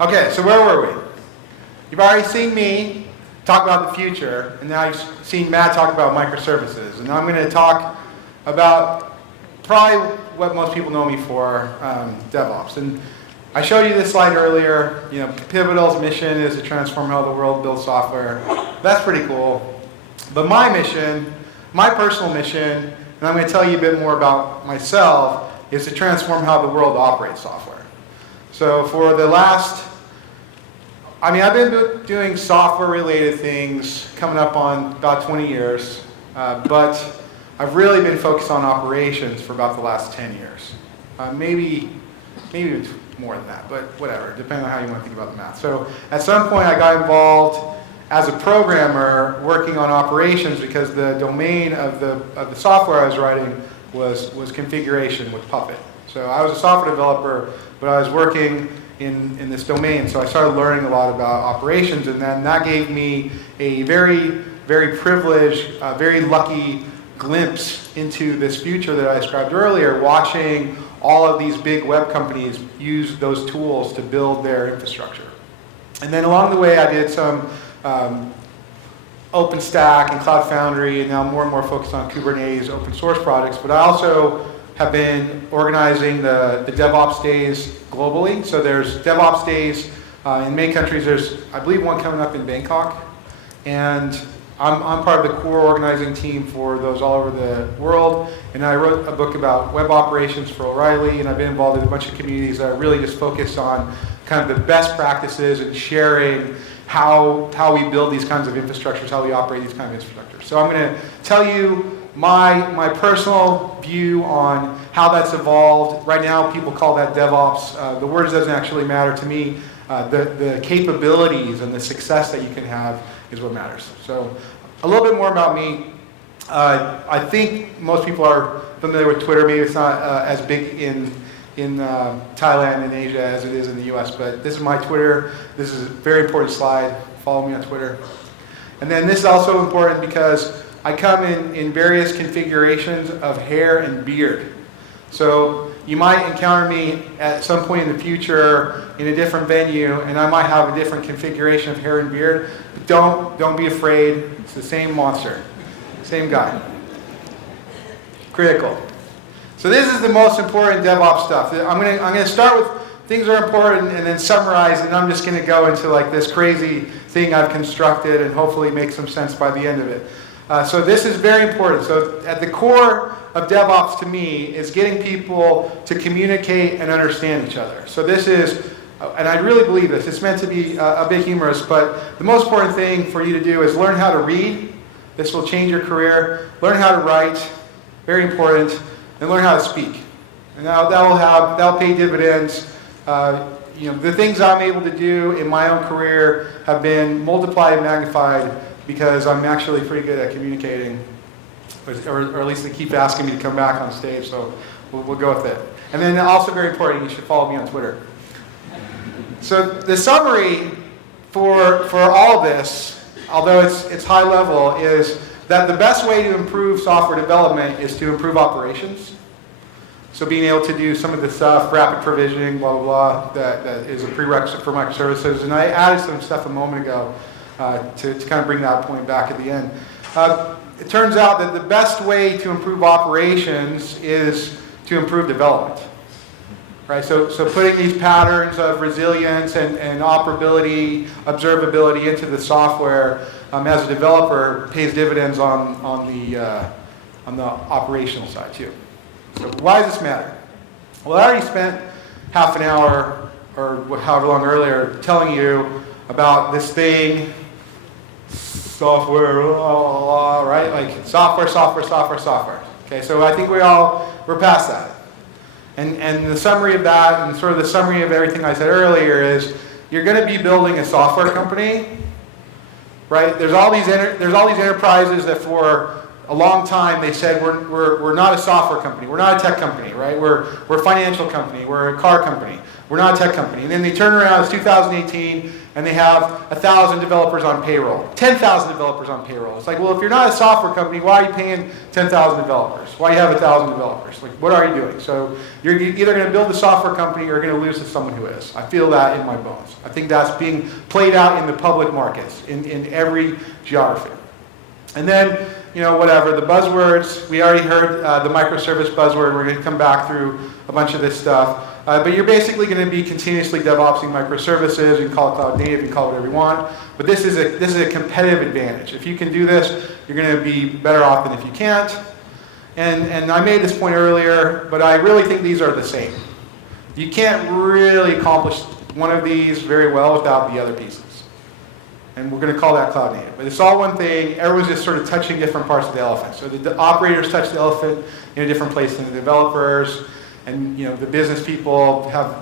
Okay, so where were we? You've already seen me talk about the future, and now you've seen Matt talk about microservices. And I'm going to talk about probably what most people know me for, DevOps. And I showed you this slide earlier. You know, Pivotal's mission is to transform how the world builds software. That's pretty cool. But my mission, my personal mission, and I'm going to tell you a bit more about myself, is to transform how the world operates software. So for the last, I've been doing software-related things coming up on about 20 years, but I've really been focused on operations for about the last 10 years. Maybe more than that, but whatever, depending on how you want to think about the math. So at some point I got involved as a programmer working on operations because the domain of the software I was writing was configuration with Puppet. So I was a software developer, but I was working in this domain, so I started learning a lot about operations, and then that gave me a very, very privileged, very lucky glimpse into this future that I described earlier, watching all of these big web companies use those tools to build their infrastructure. And then along the way I did some OpenStack and Cloud Foundry, and now more and more focused on Kubernetes open source projects, but I also have been organizing the DevOps days globally. So there's DevOps days in many countries. There's, I believe, one coming up in Bangkok. And I'm part of the core organizing team for those all over the world. And I wrote a book about web operations for O'Reilly, and I've been involved in a bunch of communities that are really just focused on kind of the best practices and sharing how we build these kinds of infrastructures, how we operate these kinds of infrastructures. So I'm going to tell you my personal view on how that's evolved. Right now, people call that DevOps. The words doesn't actually matter to me. The capabilities and the success that you can have is what matters. So a little bit more about me. I think most people are familiar with Twitter. Maybe it's not as big in Thailand and Asia as it is in the US, but this is my Twitter. This is a very important slide. Follow me on Twitter. And then this is also important because I come in various configurations of hair and beard. So you might encounter me at some point in the future in a different venue, and I might have a different configuration of hair and beard. But don't be afraid. It's the same monster, same guy. Critical. So this is the most important DevOps stuff. I'm gonna start with things that are important and then summarize, and I'm just gonna go into like this crazy thing I've constructed and hopefully make some sense by the end of it. So this is very important. So at the core of DevOps to me is getting people to communicate and understand each other. So this is, and I really believe this, it's meant to be a bit humorous, but the most important thing for you to do is learn how to read. This will change your career. Learn how to write, very important, and learn how to speak. And that'll pay dividends. The things I'm able to do in my own career have been multiplied and magnified because I'm actually pretty good at communicating, or at least they keep asking me to come back on stage, so we'll go with it. And then also very important, you should follow me on Twitter. So the summary for all of this, although it's high level, is that the best way to improve software development is to improve operations. So being able to do some of the stuff, rapid provisioning, blah, blah, blah, that is a prerequisite for microservices. And I added some stuff a moment ago to kind of bring that point back at the end. It turns out that the best way to improve operations is to improve development. Right? So putting these patterns of resilience and operability, observability into the software as a developer pays dividends on the operational side too. So why does this matter? Well, I already spent half an hour or however long earlier telling you about this thing, software, right? Like software. Okay, so I think we're past that. And the summary of that, and sort of the summary of everything I said earlier is, you're going to be building a software company, right? There's all these enterprises that for a long time they said we're not a software company, we're not a tech company, right? We're a financial company, we're a car company, we're not a tech company. And then they turn around, it's 2018, and they have 1,000 developers on payroll, 10,000 developers on payroll. It's like, well, if you're not a software company, why are you paying 10,000 developers? Why do you have 1,000 developers? Like, what are you doing? So you're either going to build a software company or you're going to lose to someone who is. I feel that in my bones. I think that's being played out in the public markets, in every geography. And then, whatever, the buzzwords, we already heard the microservice buzzword. We're going to come back through a bunch of this stuff. But you're basically going to be continuously DevOpsing microservices. You can call it cloud native, you can call it whatever you want. But this is a competitive advantage. If you can do this, you're going to be better off than if you can't. And I made this point earlier, but I really think these are the same. You can't really accomplish one of these very well without the other pieces. And we're going to call that cloud native. But it's all one thing. Everyone's just sort of touching different parts of the elephant. So the operators touch the elephant in a different place than the developers. And the business people have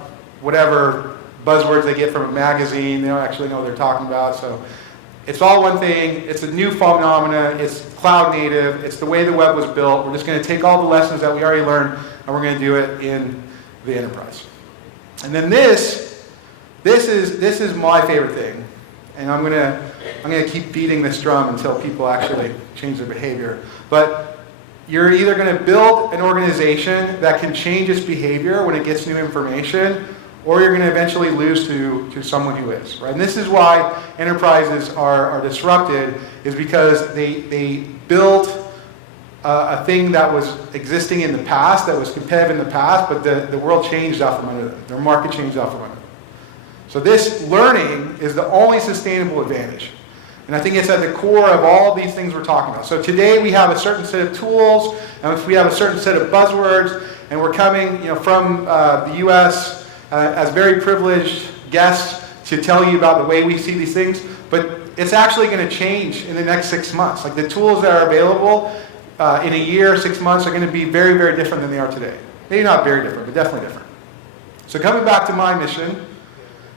whatever buzzwords they get from a magazine. They don't actually know what they're talking about. So it's all one thing. It's a new phenomenon. It's cloud native. It's the way the web was built. We're just going to take all the lessons that we already learned, and we're going to do it in the enterprise. And then this is my favorite thing. And I'm gonna keep beating this drum until people actually change their behavior. But you're either going to build an organization that can change its behavior when it gets new information, or you're going to eventually lose to someone who is. Right? And this is why enterprises are disrupted, is because they built a thing that was existing in the past, that was competitive in the past, but the world changed out from under them. Their market changed out from under them. So this learning is the only sustainable advantage. And I think it's at the core of all of these things we're talking about. So today we have a certain set of tools, and if we have a certain set of buzzwords, and we're coming from the US as very privileged guests to tell you about the way we see these things, but it's actually going to change in the next 6 months. Like the tools that are available in a year, 6 months, are going to be very, very different than they are today. Maybe not very different, but definitely different. So coming back to my mission,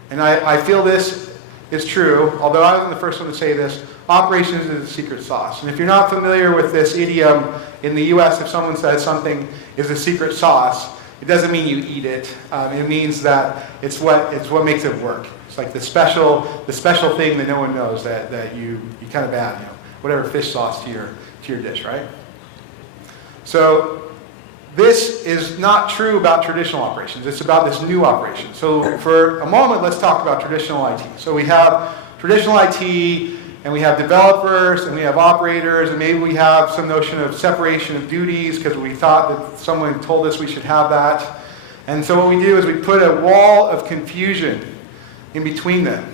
and I feel this is true, although I wasn't the first one to say this, operations is the secret sauce. And if you're not familiar with this idiom, in the US, if someone says something is a secret sauce, it doesn't mean you eat it. It means that it's what makes it work. It's like the special thing that no one knows that you kind of add, whatever fish sauce to your dish, right? So this is not true about traditional operations. It's about this new operation. So for a moment, let's talk about traditional IT. So we have traditional IT, and we have developers, and we have operators, and maybe we have some notion of separation of duties because we thought that someone told us we should have that. And so what we do is we put a wall of confusion in between them.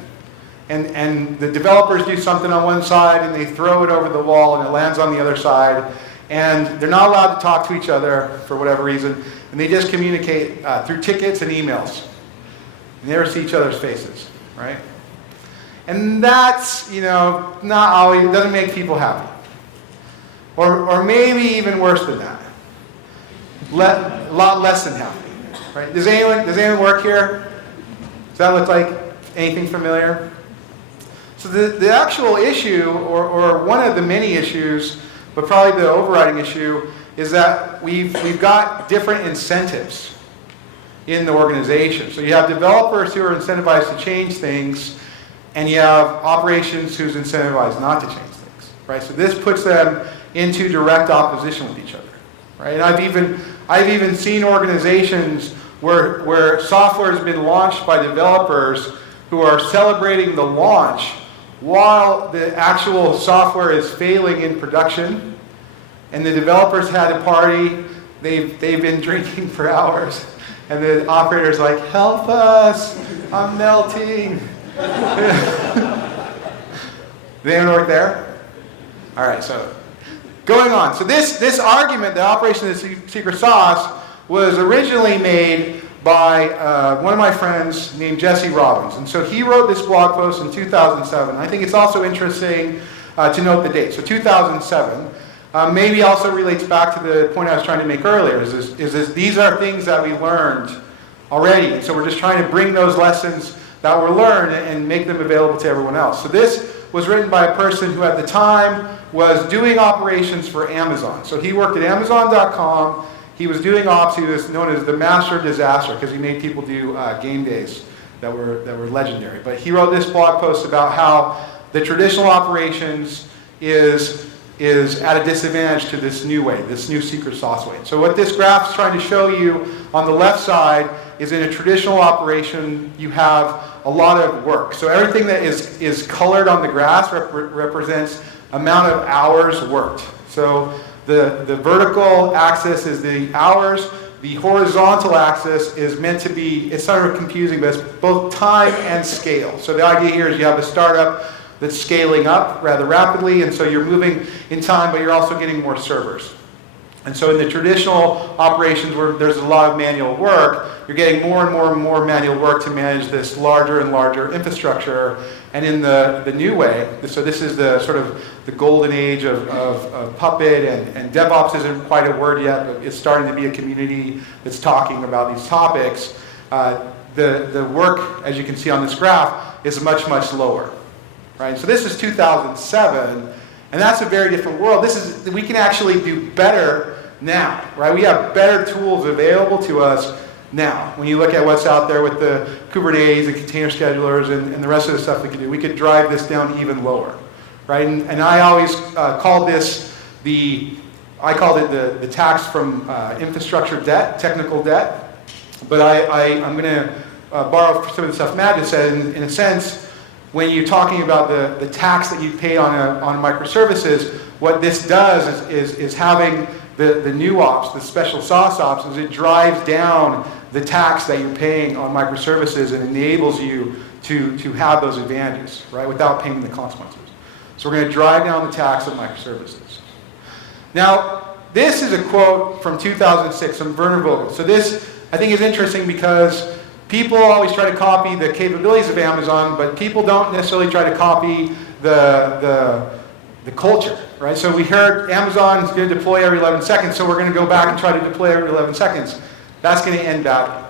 And the developers do something on one side, and they throw it over the wall, and it lands on the other side. And they're not allowed to talk to each other for whatever reason, and they just communicate through tickets and emails. They never see each other's faces, right? And that's, not always, doesn't make people happy. Or maybe even worse than that. A lot less than happy, right? Does anyone work here? Does that look like anything familiar? So the actual issue, or one of the many issues, but probably the overriding issue, is that we've got different incentives in the organization. So you have developers who are incentivized to change things, and you have operations who's incentivized not to change things, right? So this puts them into direct opposition with each other, right? And I've even seen organizations where software has been launched by developers who are celebrating the launch while the actual software is failing in production, and the developers had a party, they've been drinking for hours, and the operator's like, help us, I'm melting. Did anyone work there? All right, so going on. So this argument, the operation of the secret sauce, was originally made by one of my friends named Jesse Robbins. And so he wrote this blog post in 2007. I think it's also interesting to note the date. So 2007 maybe also relates back to the point I was trying to make earlier, is these are things that we learned already. And so we're just trying to bring those lessons that were learned and make them available to everyone else. So this was written by a person who at the time was doing operations for Amazon. So he worked at Amazon.com. He was doing ops. He was known as the master of disaster because he made people do game days were legendary. But he wrote this blog post about how the traditional operations is at a disadvantage to this new way, this new secret sauce way. So what this graph is trying to show you on the left side is in a traditional operation, you have a lot of work. So everything that is colored on the graph represents amount of hours worked. So the vertical axis is the hours. The horizontal axis is meant to be, it's sort of confusing, but it's both time and scale. So the idea here is you have a startup that's scaling up rather rapidly, and so you're moving in time, but you're also getting more servers. And so in the traditional operations where there's a lot of manual work, you're getting more and more and more manual work to manage this larger and larger infrastructure. And in the new way, so this is the sort of the golden age of Puppet, and DevOps isn't quite a word yet, but it's starting to be a community that's talking about these topics. The work, as you can see on this graph, is much, much lower. Right? So this is 2007, and that's a very different world. We can actually do better now, right? We have better tools available to us now. When you look at what's out there with the Kubernetes and container schedulers and the rest of the stuff we can do, we could drive this down even lower, right? And I always called this the tax from infrastructure debt, technical debt. But I'm going to borrow some of the stuff Matt just said. In a sense, when you're talking about the tax that you pay on microservices, what this does is having the new ops, the special sauce ops, is it drives down the tax that you're paying on microservices and enables you to have those advantages, right, without paying the consequences. So we're going to drive down the tax of microservices. Now, this is a quote from 2006 from Werner Vogel. So this, I think, is interesting because people always try to copy the capabilities of Amazon, but people don't necessarily try to copy the culture, right? So we heard Amazon is going to deploy every 11 seconds, so we're going to go back and try to deploy every 11 seconds. That's going to end badly.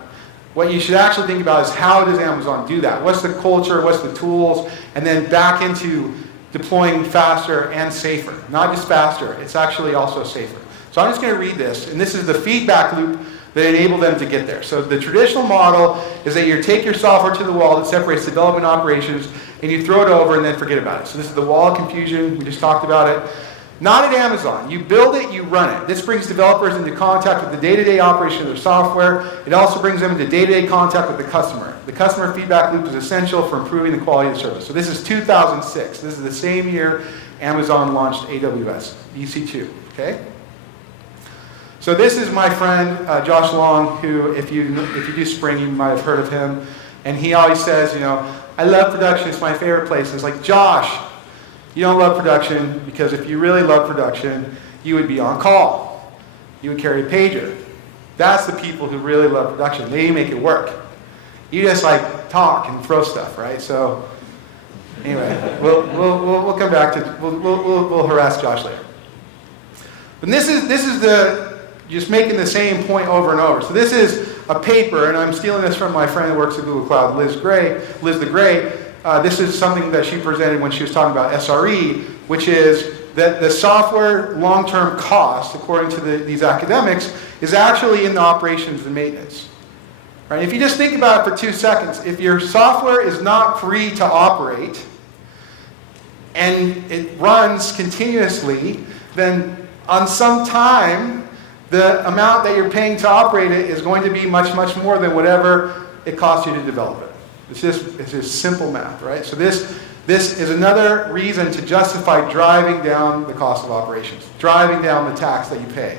What you should actually think about is how does Amazon do that? What's the culture? What's the tools? And then back into deploying faster and safer. Not just faster, it's actually also safer. So I'm just going to read this, and this is the feedback loop that enable them to get there. So the traditional model is that you take your software to the wall that separates development operations, and you throw it over and then forget about it. So this is the wall of confusion. We just talked about it. Not at Amazon. You build it, you run it. This brings developers into contact with the day-to-day operation of their software. It also brings them into day-to-day contact with the customer. The customer feedback loop is essential for improving the quality of the service. So this is 2006. This is the same year Amazon launched AWS, EC2, okay? So this is my friend, Josh Long, who, if you do Spring, you might have heard of him. And he always says, I love production, it's my favorite place. And it's like, Josh, you don't love production because if you really love production, you would be on call. You would carry a pager. That's the people who really love production. They make it work. You just talk and throw stuff, right? So anyway, we'll come back to, we'll harass Josh later. But this is just making the same point over and over. So this is a paper, and I'm stealing this from my friend who works at Google Cloud, Liz the Gray. This is something that she presented when she was talking about SRE, which is that the software long-term cost, according to these academics, is actually in the operations and maintenance. Right? If you just think about it for 2 seconds, if your software is not free to operate, and it runs continuously, then on some time, the amount that you're paying to operate it is going to be much, much more than whatever it costs you to develop it. It's just simple math, right? So this is another reason to justify driving down the cost of operations, driving down the tax that you pay.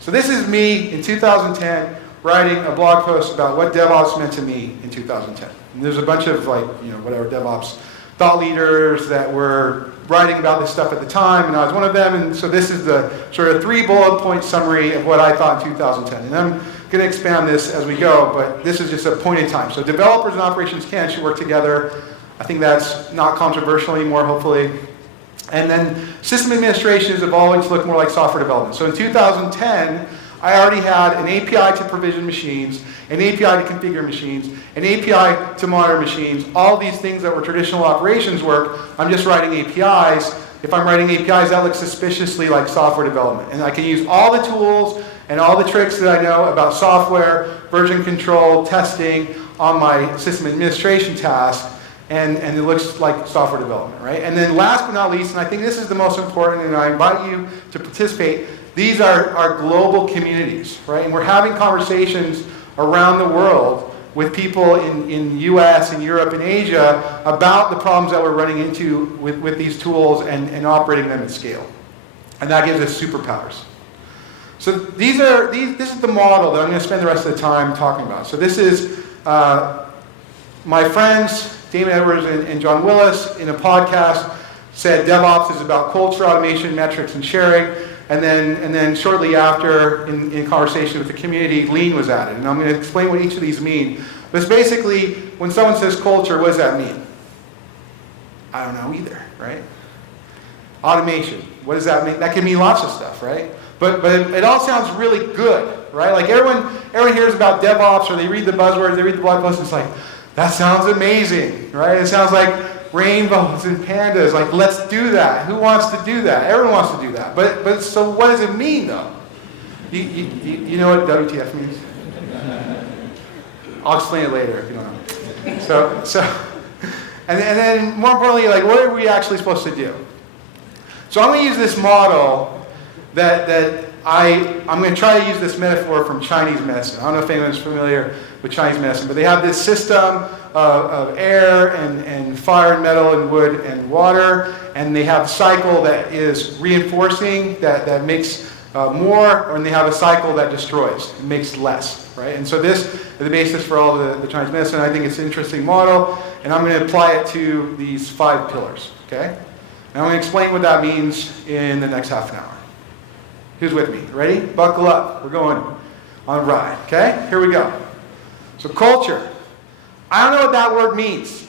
So this is me in 2010 writing a blog post about what DevOps meant to me in 2010. And there's a bunch of DevOps thought leaders that were writing about this stuff at the time, and I was one of them. And so this is the sort of 3 bullet point summary of what I thought in 2010. And I'm going to expand this as we go, but this is just a point in time. So developers and operations should work together. I think that's not controversial anymore, hopefully. And then system administration has evolving to look more like software development. So in 2010, I already had an API to provision machines, an API to configure machines, an API to monitor machines, all these things that were traditional operations work. I'm just writing APIs. If I'm writing APIs, that looks suspiciously like software development. And I can use all the tools and all the tricks that I know about software, version control, testing, on my system administration task, and it looks like software development, right? And then last but not least, and I think this is the most important, and I invite you to participate, these are our global communities, right? And we're having conversations around the world with people in US and Europe and Asia about the problems that we're running into with these tools and operating them at scale. And that gives us superpowers. So this is the model that I'm going to spend the rest of the time talking about. So this is my friends, Damon Edwards and John Willis, in a podcast said DevOps is about culture, automation, metrics, and sharing. And then shortly after, in conversation with the community, lean was added. And I'm going to explain what each of these mean. But it's basically, when someone says culture, what does that mean? I don't know either, right? Automation, what does that mean? That can mean lots of stuff, right? But it all sounds really good, right? Like everyone hears about DevOps, or they read the buzzwords, they read the blog posts, and it's like, that sounds amazing, right? It sounds like rainbows and pandas, like let's do that. Who wants to do that? Everyone wants to do that. But so what does it mean though? You know what WTF means? I'll explain it later if you don't know. So and then more importantly, like what are we actually supposed to do? So I'm going to use this model that I'm going to try to use this metaphor from Chinese medicine. I don't know if anyone's familiar with Chinese medicine, but they have this system of air and fire and metal and wood and water, and they have a cycle that is reinforcing, that makes more, and they have a cycle that destroys, and makes less, right? And so this is the basis for all the Chinese medicine. I think it's an interesting model, and I'm going to apply it to these 5 pillars, okay? And I'm going to explain what that means in the next half an hour. Who's with me? Ready? Buckle up. We're going on a ride, okay? Here we go. So culture. I don't know what that word means.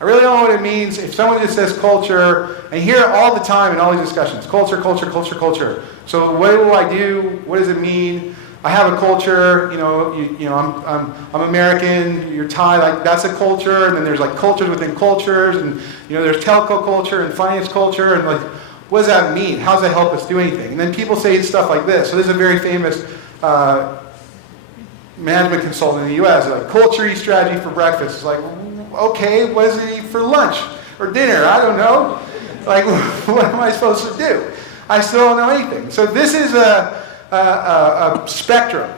I really don't know what it means. If someone just says culture, and you hear it all the time in all these discussions, culture, culture, culture, culture. So what do I do? What does it mean? I have a culture, I'm American, you're Thai, like that's a culture, and then there's like cultures within cultures, and there's telco culture and finance culture, and like, what does that mean? How does that help us do anything? And then people say stuff like this. So this is a very famous management consultant in the US, like culture eat strategy for breakfast. It's like, okay, what does it eat for lunch or dinner? I don't know. Like, what am I supposed to do? I still don't know anything. So this is a spectrum,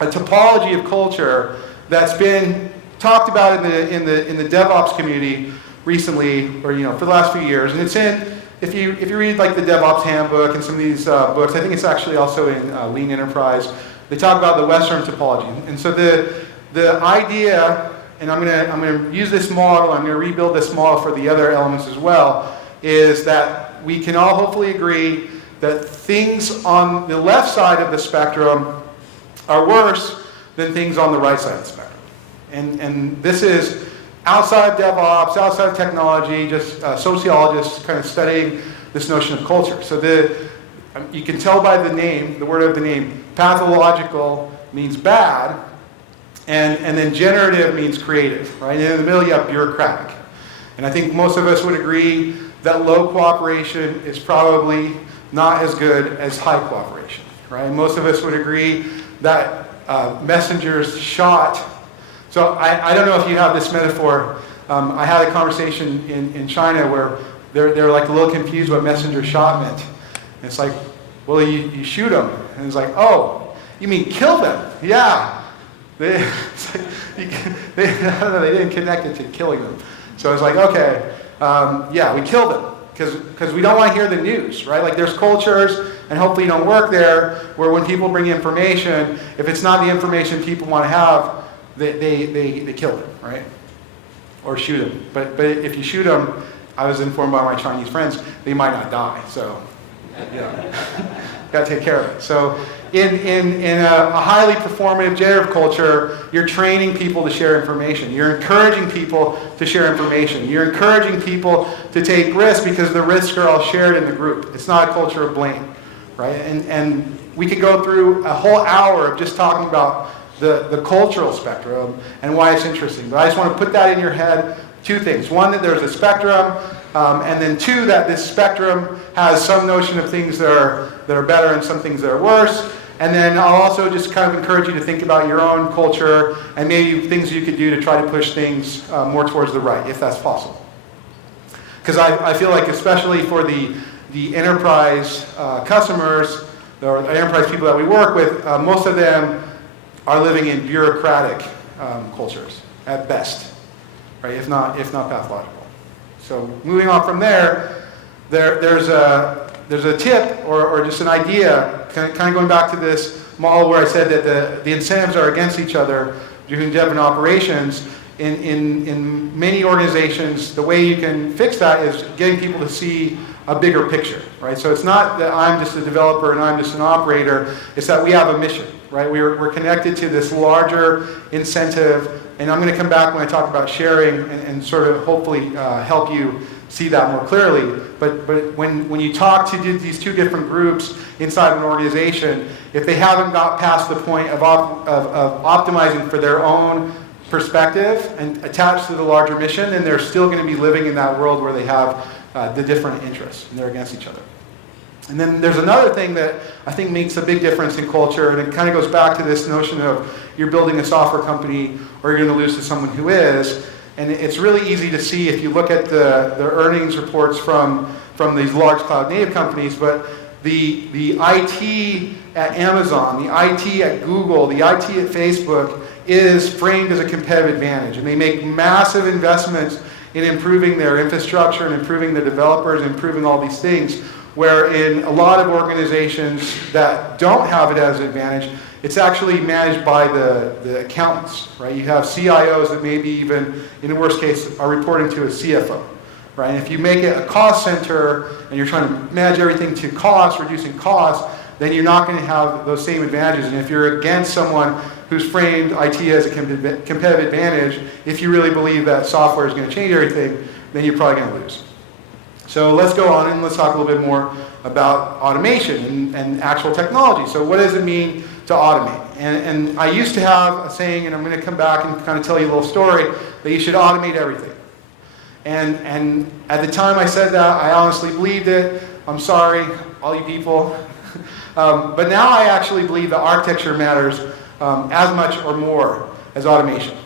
a topology of culture that's been talked about in the DevOps community recently, or for the last few years. And it's in, if you read like the DevOps handbook and some of these books, I think it's actually also in Lean Enterprise. They talk about the Western topology. And so the idea, and I'm gonna use this model, I'm gonna rebuild this model for the other elements as well, is that we can all hopefully agree that things on the left side of the spectrum are worse than things on the right side of the spectrum. And this is outside of DevOps, outside of technology, just sociologists kind of studying this notion of culture. So you can tell by the name, the word of the name, pathological means bad, and then generative means creative, right? And in the middle you have bureaucratic. And I think most of us would agree that low cooperation is probably not as good as high cooperation, right? Most of us would agree that messengers shot. So I don't know if you have this metaphor. I had a conversation in China where they're like a little confused what messenger shot meant. And it's like, well, you shoot them. And it's like, oh, you mean kill them? Yeah. They I don't know, they didn't connect it to killing them. So it's like, okay, yeah, we killed them. Because we don't want to hear the news, right? Like there's cultures, and hopefully you don't work there, where when people bring information, if it's not the information people want to have, they kill them, right? Or shoot them. But if you shoot them, I was informed by my Chinese friends, they might not die. So, got to take care of it. So in a highly performative generative culture, you're training people to share information. You're encouraging people to share information. You're encouraging people to take risks because the risks are all shared in the group. It's not a culture of blame, right? And we could go through a whole hour of just talking about the cultural spectrum and why it's interesting. But I just want to put that in your head. 2 things. 1, that there's a spectrum, and then 2, that this spectrum has some notion of things that are better and some things that are worse. And then I'll also just kind of encourage you to think about your own culture and maybe things you could do to try to push things more towards the right, if that's possible. Because I feel like especially for the enterprise customers, or enterprise people that we work with, most of them are living in bureaucratic cultures at best, right? If not pathological. So moving on from there, there's a tip or just an idea, kind of going back to this model where I said that the incentives are against each other between dev and operations. In many organizations, the way you can fix that is getting people to see a bigger picture, right? So it's not that I'm just a developer and I'm just an operator, it's that we have a mission, right? We're connected to this larger incentive, and I'm going to come back when I talk about sharing and sort of hopefully help you see that more clearly. But when you talk to these two different groups inside an organization, if they haven't got past the point of optimizing for their own perspective and attached to the larger mission, then they're still going to be living in that world where they have the different interests and they're against each other. And then there's another thing that I think makes a big difference in culture, and it kind of goes back to this notion of you're building a software company or you're going to lose to someone who is. And it's really easy to see if you look at the earnings reports from these large cloud native companies, but the IT at Amazon, the IT at Google, the IT at Facebook is framed as a competitive advantage. And they make massive investments in improving their infrastructure and improving the developers and improving all these things, where in a lot of organizations that don't have it as an advantage, it's actually managed by the accountants, right? You have CIOs that maybe even, in the worst case, are reporting to a CFO, right? And if you make it a cost center and you're trying to manage everything to cost, reducing costs, then you're not going to have those same advantages. And if you're against someone who's framed IT as a competitive advantage, if you really believe that software is going to change everything, then you're probably going to lose. So let's go on and let's talk a little bit more about automation and actual technology. So what does it mean to automate? And I used to have a saying, and I'm going to come back and kind of tell you a little story, that you should automate everything. And at the time I said that, I honestly believed it. I'm sorry, all you people. But now I actually believe that architecture matters as much or more as automation,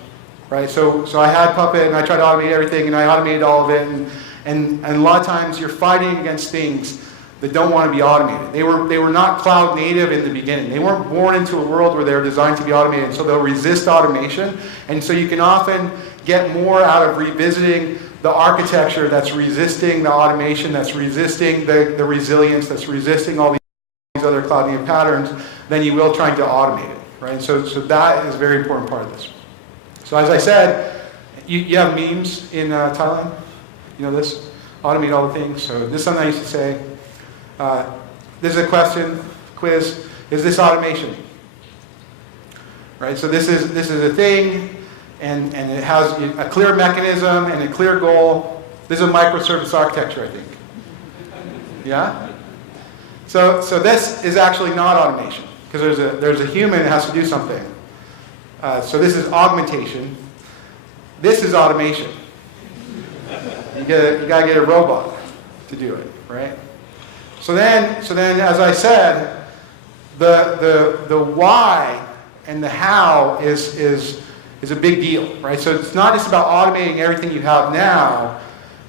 right? So I had Puppet and I tried to automate everything and I automated all of it, and a lot of times you're fighting against things that don't want to be automated. They were not cloud native in the beginning. They weren't born into a world where they were designed to be automated, so they'll resist automation. And so you can often get more out of revisiting the architecture that's resisting the automation, that's resisting the resilience, that's resisting all these other cloud native patterns, than you will trying to automate it, right? So that is a very important part of this. So as I said, you have memes in Thailand. You know this? Automate all the things. So this is something I used to say. This is a question, quiz. Is this automation? Right? So this is a thing, and it has a clear mechanism and a clear goal. This is a microservice architecture, I think. Yeah? So this is actually not automation, because there's a human that has to do something. So this is augmentation. This is automation. You gotta get a robot to do it, right? So then, as I said, the why and the how is a big deal, right? So it's not just about automating everything you have now.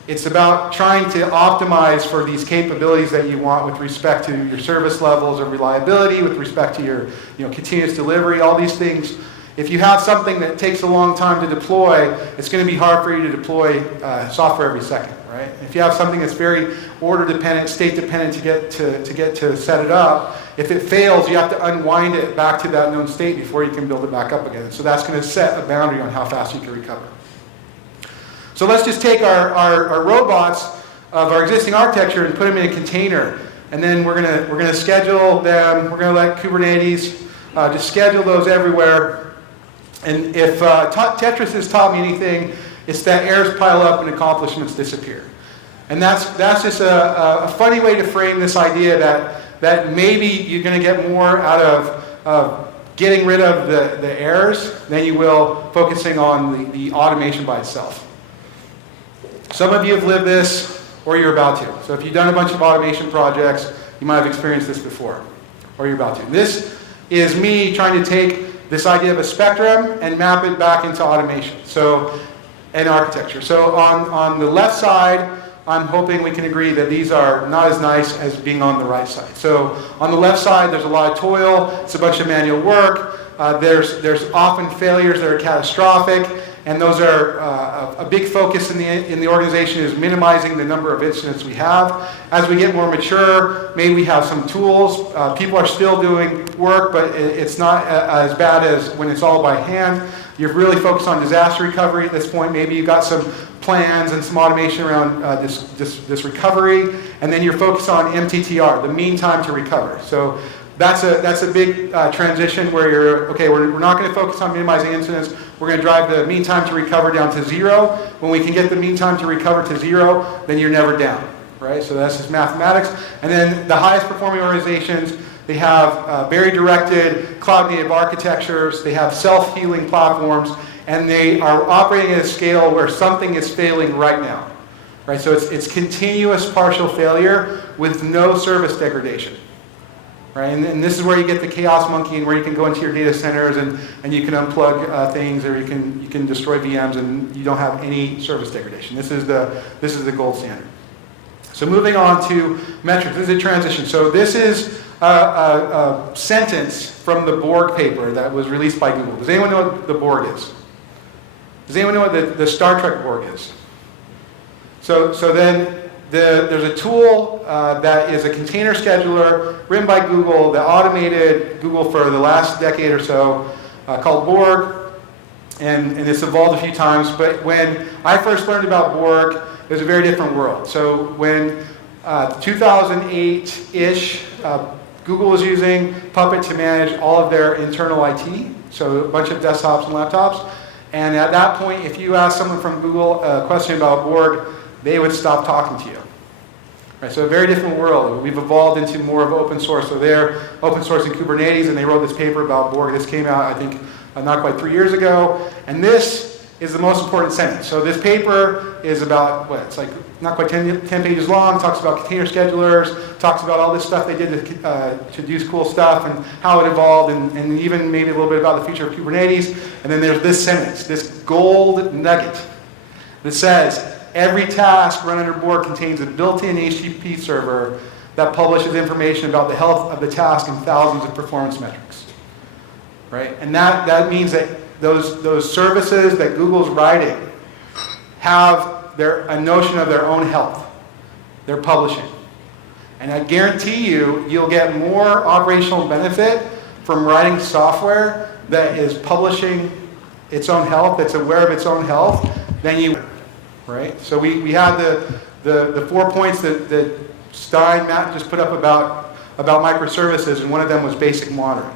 It's about trying to optimize for these capabilities that you want with respect to your service levels of reliability, with respect to your continuous delivery, all these things. If you have something that takes a long time to deploy, it's going to be hard for you to deploy software every second, right? If you have something that's very order dependent, state dependent to get to set it up, if it fails, you have to unwind it back to that known state before you can build it back up again. So that's going to set a boundary on how fast you can recover. So let's just take our robots of our existing architecture and put them in a container, and then we're gonna schedule them. We're gonna let Kubernetes just schedule those everywhere. And if Tetris has taught me anything, it's that errors pile up and accomplishments disappear. And that's just a funny way to frame this idea that maybe you're going to get more out of getting rid of the errors than you will focusing on the automation by itself. Some of you have lived this, or you're about to. So if you've done a bunch of automation projects, you might have experienced this before, or you're about to. This is me trying to take this idea of a spectrum and map it back into automation, and architecture. So on the left side, I'm hoping we can agree that these are not as nice as being on the right side. So on the left side, there's a lot of toil, it's a bunch of manual work, there's often failures that are catastrophic, and those are a big focus in the organization is minimizing the number of incidents we have. As we get more mature, maybe we have some tools. People are still doing work, but it's not as bad as when it's all by hand. You're really focused on disaster recovery at this point. Maybe you've got some plans and some automation around this recovery, and then you're focused on MTTR, the mean time to recover. So that's a big transition where you're, okay, we're not going to focus on minimizing incidents. We're going to drive the mean time to recover down to 0. When we can get the mean time to recover to 0, then you're never down, right? So that's just mathematics. And then the highest performing organizations, they have very directed cloud-native architectures. They have self-healing platforms, and they are operating at a scale where something is failing right now, right? So it's continuous partial failure with no service degradation. Right? And this is where you get the chaos monkey, and where you can go into your data centers and you can unplug things, or you can destroy VMs, and you don't have any service degradation. This is the gold standard. So moving on to metrics. This is a transition. So this is a sentence from the Borg paper that was released by Google. Does anyone know what the Borg is? Does anyone know what the Star Trek Borg is? So then there's a tool that is a container scheduler written by Google that automated Google for the last decade or so, called Borg, and it's evolved a few times. But when I first learned about Borg, it was a very different world. So when 2008-ish, Google was using Puppet to manage all of their internal IT, so a bunch of desktops and laptops. And at that point, if you asked someone from Google a question about Borg, they would stop talking to you. Right, so a very different world. We've evolved into more of open source. So they're open sourcing Kubernetes, and they wrote this paper about Borg. This came out, I think, not quite 3 years ago. And this is the most important sentence. So this paper is about, it's like not quite 10 pages long, talks about container schedulers, talks about all this stuff they did to do cool stuff and how it evolved, and even maybe a little bit about the future of Kubernetes. And then there's this sentence, this gold nugget that says, every task run under Borg contains a built-in HTTP server that publishes information about the health of the task and thousands of performance metrics. Right? And that means that those services that Google's writing have a notion of their own health. They're publishing. And I guarantee you'll get more operational benefit from writing software that is publishing its own health, that's aware of its own health, than you. Right? So we had the 4 points that Matt just put up about microservices, and one of them was basic monitoring.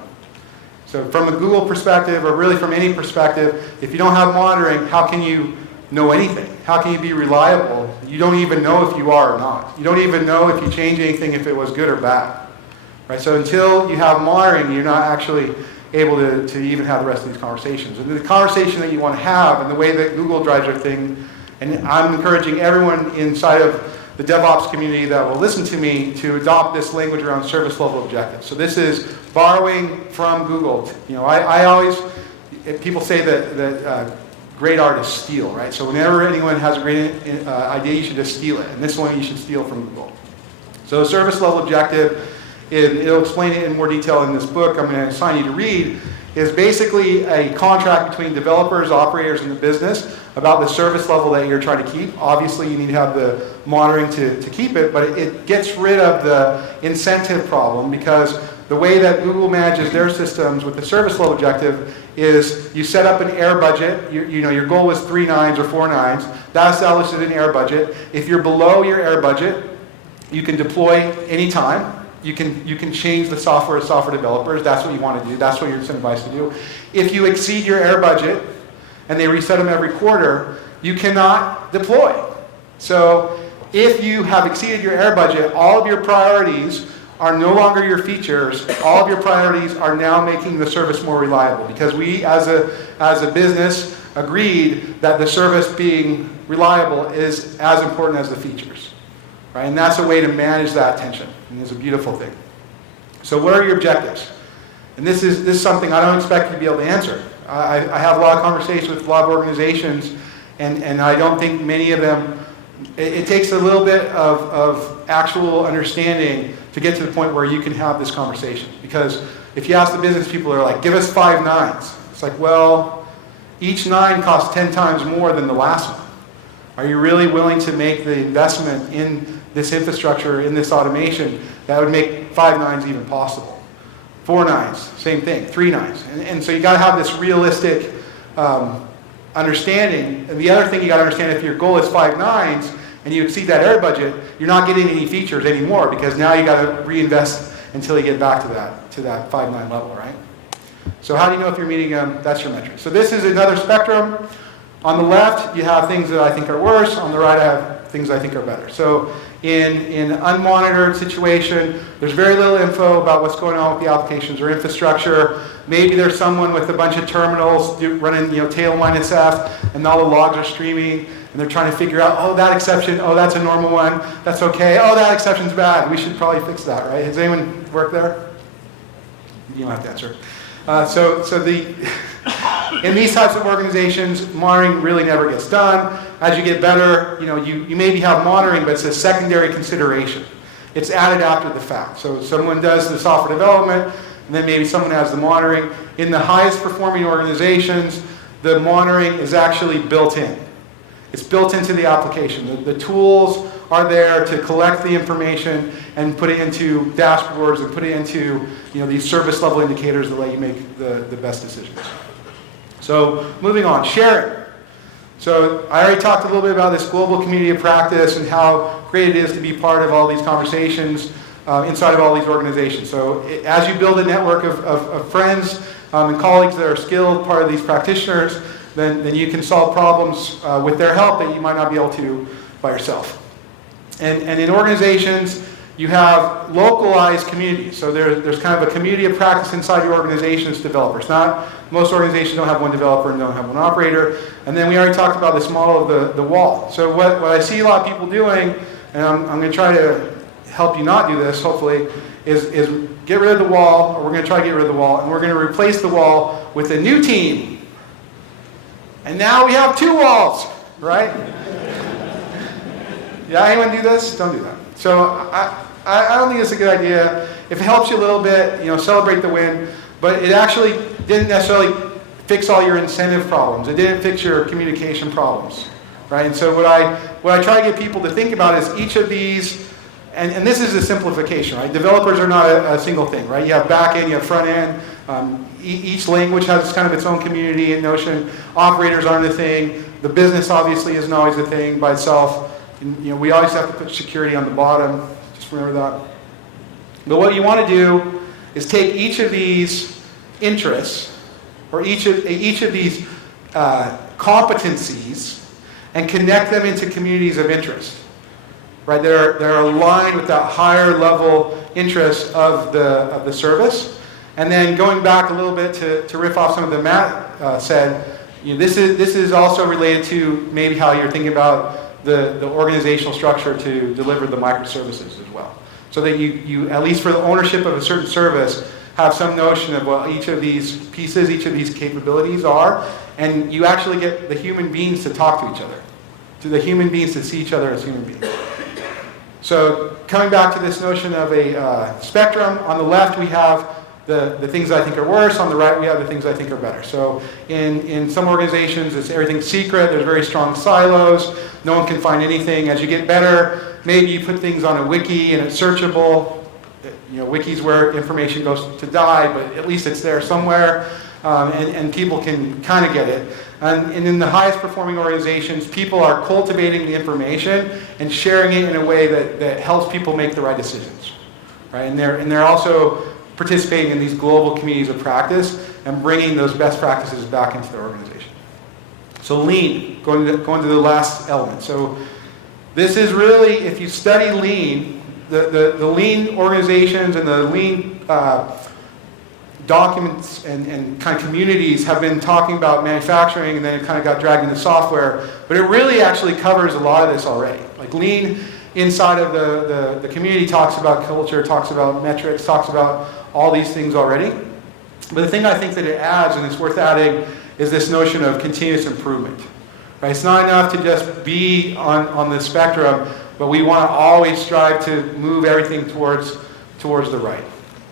So from a Google perspective, or really from any perspective, if you don't have monitoring, how can you know anything? How can you be reliable? You don't even know if you are or not. You don't even know if you change anything, if it was good or bad. Right? So until you have monitoring, you're not actually able to even have the rest of these conversations. And the conversation that you want to have, and the way that Google drives their thing, and I'm encouraging everyone inside of the DevOps community that will listen to me to adopt this language around service level objectives. So this is borrowing from Google. You know, I always, people say that great artists steal, right? So whenever anyone has a great idea, you should just steal it. And this one you should steal from Google. So service level objective, it'll explain it in more detail in this book I'm going to assign you to read, is basically a contract between developers, operators, and the business about the service level that you're trying to keep. Obviously, you need to have the monitoring to keep it, but it gets rid of the incentive problem, because the way that Google manages their systems with the service level objective is you set up an air budget. Your goal was 3 nines or 4 nines. That establishes an air budget. If you're below your air budget, you can deploy anytime. You can change the software as software developers. That's what you want to do. That's what you're incentivized to do. If you exceed your air budget, and they reset them every quarter, you cannot deploy. So if you have exceeded your air budget, all of your priorities are no longer your features. All of your priorities are now making the service more reliable, because we as a business agreed that the service being reliable is as important as the features. Right? And that's a way to manage that tension, and it's a beautiful thing. So what are your objectives? And this is something I don't expect you to be able to answer. I have a lot of conversations with a lot of organizations, and I don't think many of them, it takes a little bit of actual understanding to get to the point where you can have this conversation. Because if you ask the business people, they're like, give us 5 nines. It's like, well, each 9 costs 10 times more than the last one. Are you really willing to make the investment in this infrastructure, in this automation, that would make 5 nines even possible? 4 nines, same thing, 3 nines. And so you got to have this realistic understanding. And the other thing you got to understand, if your goal is 5 nines and you exceed that air budget, you're not getting any features anymore, because now you got to reinvest until you get back to that 5 9 level, right? So how do you know if you're meeting them? That's your metric. So this is another spectrum. On the left, you have things that I think are worse. On the right, I have things I think are better. So in an unmonitored situation, there's very little info about what's going on with the applications or infrastructure. Maybe there's someone with a bunch of terminals running, tail minus F, and all the logs are streaming, and they're trying to figure out, oh, that exception, oh, that's a normal one, that's okay, oh, that exception's bad. We should probably fix that, right? Has anyone worked there? You don't have to answer. In these types of organizations, monitoring really never gets done. As you get better, you maybe have monitoring, but it's a secondary consideration. It's added after the fact. So someone does the software development, and then maybe someone has the monitoring. In the highest performing organizations, the monitoring is actually built in. It's built into the application. The tools are there to collect the information and put it into dashboards and put it into these service level indicators that let you make the best decisions. So moving on, sharing. So I already talked a little bit about this global community of practice and how great it is to be part of all these conversations inside of all these organizations. So as you build a network of friends and colleagues that are skilled, part of these practitioners, then you can solve problems with their help that you might not be able to by yourself. And in organizations, you have localized communities. So there's kind of a community of practice inside your organization's developers. Most organizations don't have one developer and don't have one operator. And then we already talked about this model of the wall. So what I see a lot of people doing, and I'm going to try to help you not do this, hopefully, is get rid of the wall, or we're going to try to get rid of the wall, and we're going to replace the wall with a new team. And now we have 2 walls, right? Yeah, anyone do this? Don't do that. So I don't think it's a good idea. If it helps you a little bit, celebrate the win. But it actually didn't necessarily fix all your incentive problems. It didn't fix your communication problems, right? And so what I try to get people to think about is each of these, and this is a simplification, right? Developers are not a single thing, right? You have back end, you have front end. Each language has kind of its own community and notion. Operators aren't a thing. The business obviously isn't always a thing by itself. And, we always have to put security on the bottom. Just remember that. But what you want to do is take each of these interests, or each of these competencies, and connect them into communities of interest. Right? They're aligned with that higher level interest of the service. And then going back a little bit to riff off some of the Matt said, this is also related to maybe how you're thinking about the organizational structure to deliver the microservices as well. So that you at least for the ownership of a certain service, have some notion of what each of these pieces, each of these capabilities are, and you actually get the human beings to talk to each other, to the human beings to see each other as human beings. So coming back to this notion of a spectrum, on the left we have the things I think are worse, on the right we have the things I think are better. So in some organizations it's everything's secret, there's very strong silos, no one can find anything. As you get better, maybe you put things on a wiki and it's searchable. Wiki's where information goes to die, but at least it's there somewhere, and people can kind of get it. And in the highest performing organizations, people are cultivating the information and sharing it in a way that helps people make the right decisions, right? And they're also participating in these global communities of practice and bringing those best practices back into their organization. So lean, going to the last element. So this is really, if you study lean, the lean organizations and the lean documents and kind of communities have been talking about manufacturing, and then it kind of got dragged into software, but it really actually covers a lot of this already. Like lean inside of the community talks about culture, talks about metrics, talks about all these things already. But the thing I think that it adds, and it's worth adding, is this notion of continuous improvement. Right? It's not enough to just be on the spectrum, but we want to always strive to move everything towards the right.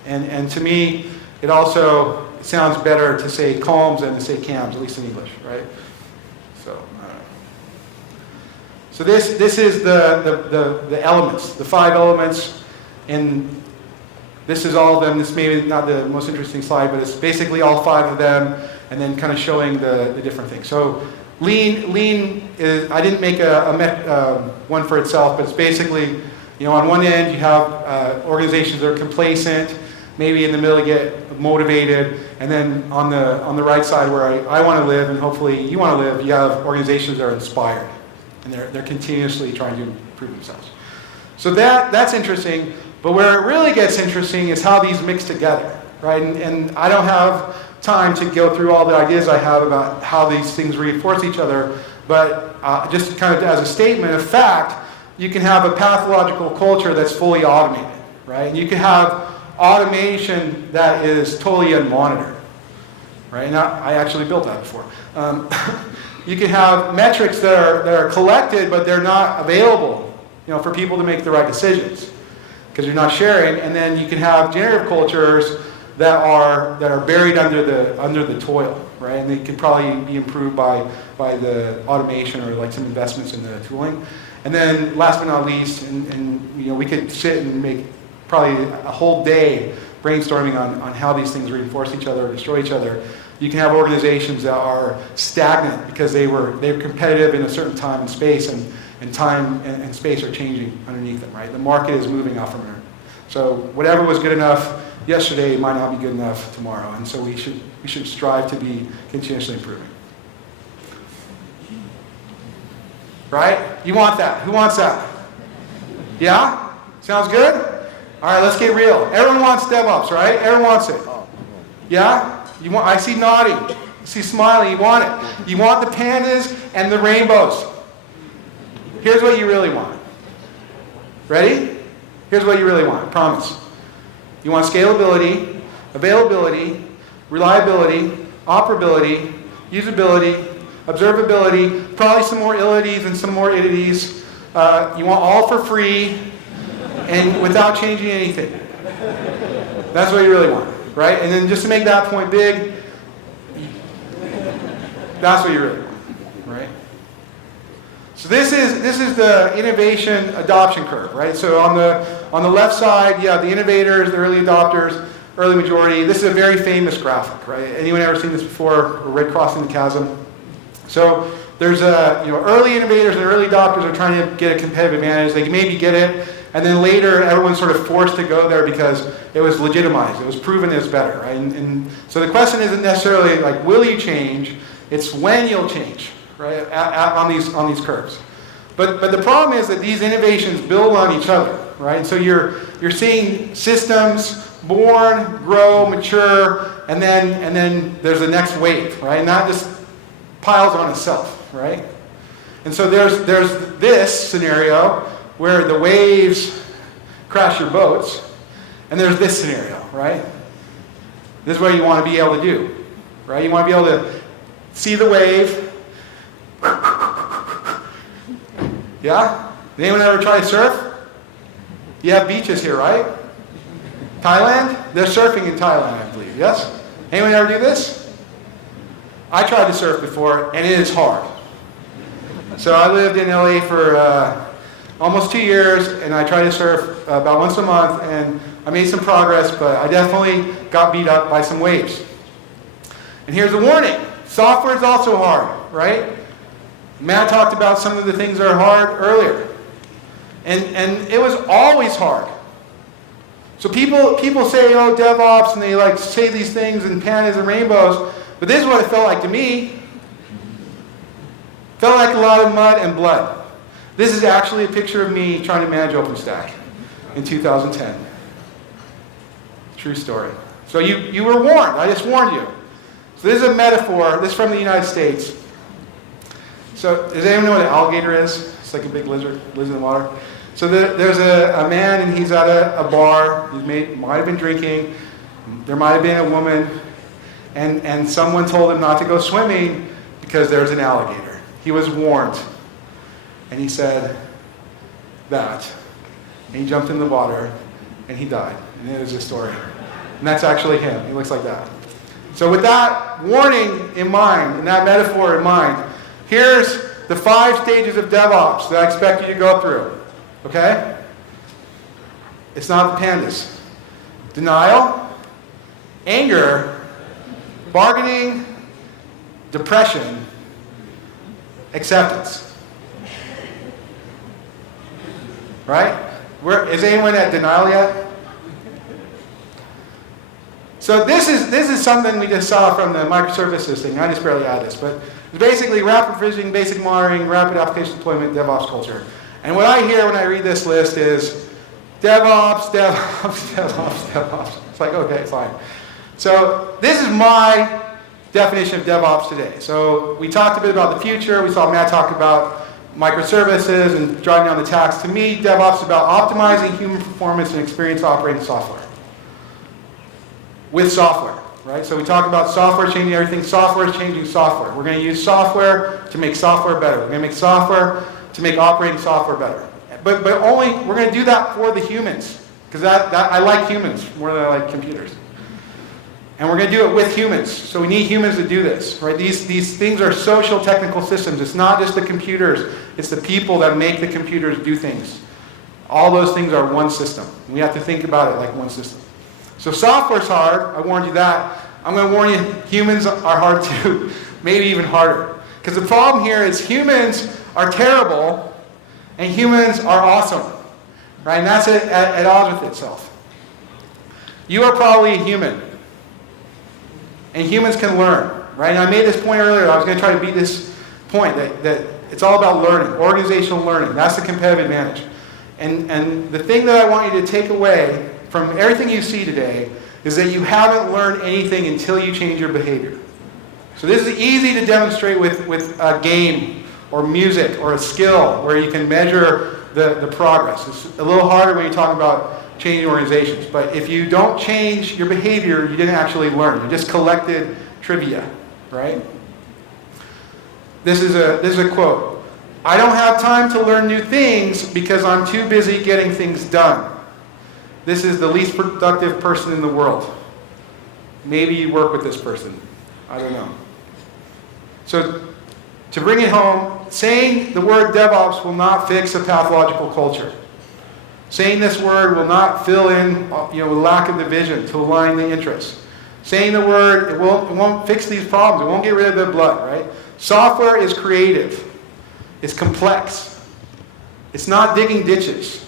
And to me, it also sounds better to say calms than to say cams, at least in English, right? So this is the elements, the 5 elements, and this is all of them. This may be not the most interesting slide, but it's basically all 5 of them, and then kind of showing the different things. So lean is, I didn't make one for itself, but it's basically, on one end you have organizations that are complacent, maybe in the middle you get motivated, and then on the right side where I want to live, and hopefully you want to live, you have organizations that are inspired, and they're continuously trying to improve themselves. So that's interesting, but where it really gets interesting is how these mix together, right? And I don't have time to go through all the ideas I have about how these things reinforce each other, but just kind of as a statement of fact, you can have a pathological culture that's fully automated, right? And you can have automation that is totally unmonitored, right? And I actually built that before. You can have metrics that are collected, but they're not available, for people to make the right decisions, because you're not sharing. And then you can have generative cultures that are buried under the toil, right? And they can probably be improved by the automation or like some investments in the tooling. And then last but not least, and we could sit and make probably a whole day brainstorming on how these things reinforce each other or destroy each other. You can have organizations that are stagnant because they were competitive in a certain time and space, and time and space are changing underneath them, right? The market is moving off from there. So whatever was good enough yesterday might not be good enough tomorrow, and so we should strive to be continuously improving. Right? You want that? Who wants that? Yeah? Sounds good? All right, let's get real. Everyone wants DevOps, right? Everyone wants it. Yeah? I see nodding. I see smiling. You want it. You want the pandas and the rainbows. Here's what you really want. Ready? Here's what you really want. I promise. You want scalability, availability, reliability, operability, usability, observability, probably some more ilities and some more itities. You want all for free and without changing anything. That's what you really want, right? And then just to make that point big, that's what you really want, right? So this is the innovation adoption curve, right? So on the left side, you have the innovators, the early adopters, early majority. This is a very famous graphic, right? Anyone ever seen this before? Or read Crossing the Chasm? So there's early innovators and early adopters are trying to get a competitive advantage. They can maybe get it, and then later everyone's sort of forced to go there because it was legitimized. It was proven it's better, right? And so the question isn't necessarily like, will you change? It's when you'll change, right? On these curves. But the problem is that these innovations build on each other, right? So you're seeing systems born, grow, mature, and then there's the next wave, right? And that just piles on itself, right? And so there's this scenario where the waves crash your boats, and there's this scenario, right? This is what you want to be able to do, right? You want to be able to see the wave. Yeah? Did anyone ever try to surf? You have beaches here, right? Thailand? They're surfing in Thailand, I believe, yes? Anyone ever do this? I tried to surf before, and it is hard. So I lived in LA for almost 2 years, and I tried to surf about once a month, and I made some progress, but I definitely got beat up by some waves. And here's a warning. Software is also hard, right? Matt talked about some of the things that are hard earlier. And it was always hard. So people say, oh, DevOps, and they like say these things and pandas and rainbows, but this is what it felt like to me. It felt like a lot of mud and blood. This is actually a picture of me trying to manage OpenStack in 2010. True story. So you were warned. I just warned you. So this is a metaphor. This is from the United States. So does anyone know what an alligator is? It's like a big lizard, lives in the water. So there's a man, and he's at a bar. He might have been drinking. There might have been a woman And someone told him not to go swimming because there's an alligator. He was warned. And he said that. And he jumped in the water and he died. And it was a story. And that's actually him. He looks like that. So with that warning in mind, and that metaphor in mind, here's the 5 stages of DevOps that I expect you to go through. Okay? It's not the pandas. Denial, anger, bargaining, depression, acceptance. Right? Is anyone at denial yet? So this is something we just saw from the microservices thing. I just barely add this, but it's basically rapid provisioning, basic monitoring, rapid application deployment, DevOps culture. And what I hear when I read this list is DevOps, DevOps, DevOps, DevOps. It's like, okay, fine. So this is my definition of DevOps today. So we talked a bit about the future. We saw Matt talk about microservices and driving down the tax. To me, DevOps is about optimizing human performance and experience operating software. With software, right? So we talk about software changing everything. Software is changing software. We're going to use software to make software better. We're going to make software to make operating software better. But only, we're going to do that for the humans. Because I like humans more than I like computers. And we're going to do it with humans. So we need humans to do this, right? These things are social technical systems. It's not just the computers. It's the people that make the computers do things. All those things are one system. We have to think about it like one system. So software's hard. I warned you that. I'm going to warn you, humans are hard too. Maybe even harder. Because the problem here is humans are terrible and humans are awesome. Right? And that's at odds with itself. You are probably a human. And humans can learn. Right? And I made this point earlier. I was going to try to beat this point that it's all about learning, organizational learning. That's the competitive advantage. And the thing that I want you to take away from everything you see today is that you haven't learned anything until you change your behavior. So this is easy to demonstrate with a game or music or a skill where you can measure the progress. It's a little harder when you talk about changing organizations. But if you don't change your behavior, you didn't actually learn. You just collected trivia, right? This is a quote. I don't have time to learn new things because I'm too busy getting things done. This is the least productive person in the world. Maybe you work with this person. I don't know. So to bring it home, saying the word DevOps will not fix a pathological culture. Saying this word will not fill in lack of division to align the interests. Saying the word, it won't fix these problems. It won't get rid of the blood, right? Software is creative. It's complex. It's not digging ditches.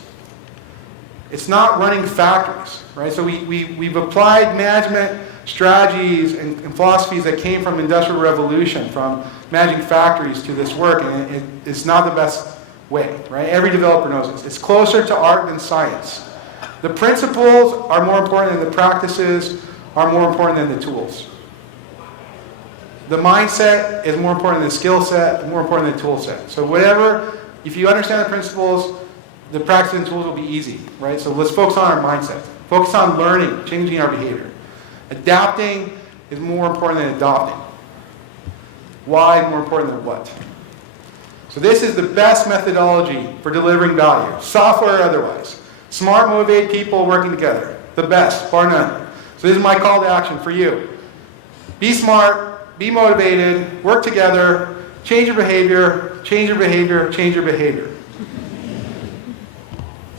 It's not running factories, right? So we've applied management strategies and philosophies that came from Industrial Revolution, from managing factories to this work, and it's not the best way, right? Every developer knows this. It's closer to art than science. The principles are more important than the practices, are more important than the tools. The mindset is more important than the skill set, more important than the tool set. So if you understand the principles, the practice and tools will be easy, right? So let's focus on our mindset. Focus on learning, changing our behavior. Adapting is more important than adopting. Why is more important than what? So this is the best methodology for delivering value, software or otherwise. Smart, motivated people working together. The best, bar none. So this is my call to action for you. Be smart, be motivated, work together, change your behavior, change your behavior, change your behavior.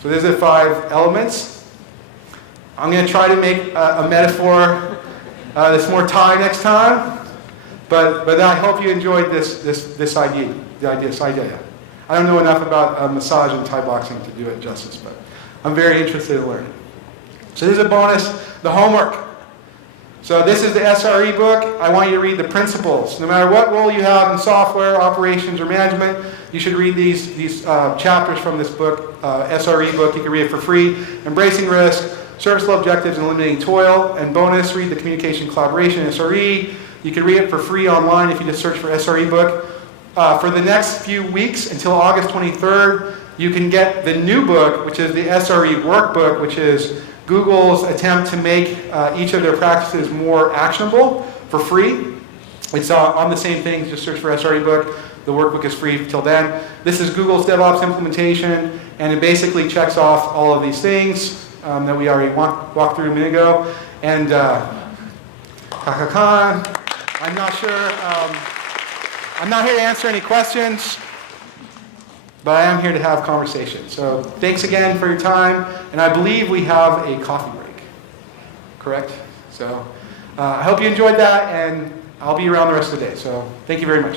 So there's the 5 elements. I'm going to try to make a metaphor that's more Thai next time, but I hope you enjoyed this idea. I don't know enough about massage and Thai boxing to do it justice, but I'm very interested in learning. So this is a bonus, the homework. So this is the SRE book. I want you to read the principles. No matter what role you have in software, operations, or management, you should read these chapters from this book, SRE book. You can read it for free. Embracing Risk, Service Level Objectives, and Eliminating Toil. And bonus, read the Communication Collaboration, SRE. You can read it for free online if you just search for SRE book. For the next few weeks, until August 23rd, you can get the new book, which is the SRE workbook, which is Google's attempt to make each of their practices more actionable for free. It's on the same thing, just search for SRE book. The workbook is free till then. This is Google's DevOps implementation, and it basically checks off all of these things that we already walked through a minute ago. And I'm not sure, I'm not here to answer any questions, but I am here to have conversation. So thanks again for your time, and I believe we have a coffee break, correct? So I hope you enjoyed that, and I'll be around the rest of the day. So thank you very much.